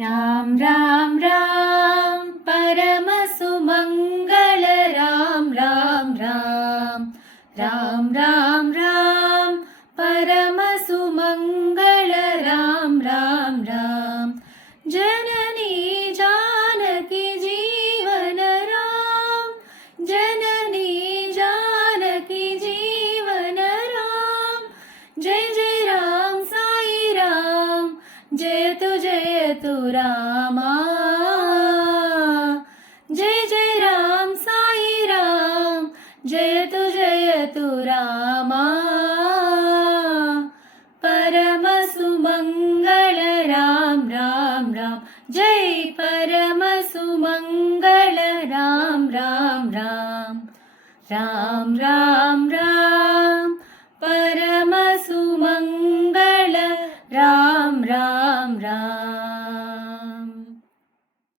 राम राम राम परम सुमंगल राम राम राम राम राम राम परम सुमंगल राम राम राम जननी जानकी जीवन राम जननी जानकी जीवन राम जय जय राम साई राम जय तु रामा जय जय राम साई राम जय तु रामा परम सुमंगल राम राम राम जय परम सुमंगल राम राम राम राम राम